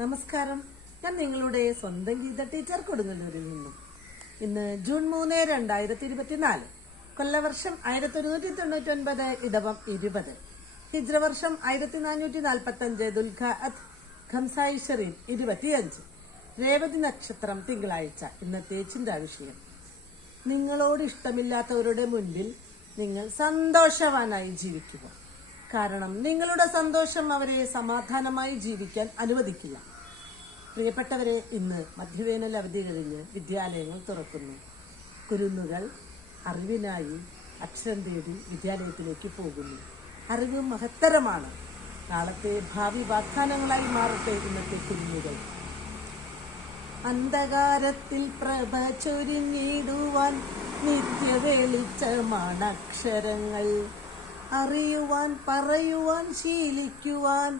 നമസ്കാരം. ഞാൻ നിങ്ങളുടെ സ്വന്തം ഗീത ടീച്ചർ കൊടുങ്ങല്ലൂരിൽ നിന്നും. ഇന്ന് ജൂൺ 3, 2024, കൊല്ലവർഷം 1199, ഇടവം 20, ഹിജ്ര വർഷം 1445, ദുൽഖഅത്ത് ഖംസായി ഷരീൻ 25, രേവതി നക്ഷത്രം, തിങ്കളാഴ്ച. ഇന്നത്തെ ചിന്താവിഷയം: നിങ്ങളോട് ഇഷ്ടമില്ലാത്തവരുടെ മുൻപിൽ നിങ്ങൾ സന്തോഷവാനായി ജീവിക്കുക. കാരണം നിങ്ങളുടെ സന്തോഷം അവരെ സമാധാനമായി ജീവിക്കാൻ അനുവദിക്കില്ല. പ്രിയപ്പെട്ടവരെ, ഇന്ന് മധ്യവേനൽ അവധി കഴിഞ്ഞ് വിദ്യാലയങ്ങൾ തുറക്കുന്നു. കുരുന്നുകൾ അറിവിനായി അക്ഷരം തേടി വിദ്യാലയത്തിലേക്ക് പോകുന്നു. അറിവ് മഹത്തരമാണ്. നാളത്തെ ഭാവി വാഗ്ദാനങ്ങളായി മാറട്ടെ ഇന്നത്തെ കുരുന്നുകൾ. അന്ധകാരത്തിൽ പ്രഭ ചൊരിഞ്ഞിടുവാൻ നിത്യവെളിച്ചമാണ് അക്ഷരങ്ങൾ. അറിയുവാൻ, പറയുവാൻ, ശീലിക്കുവാൻ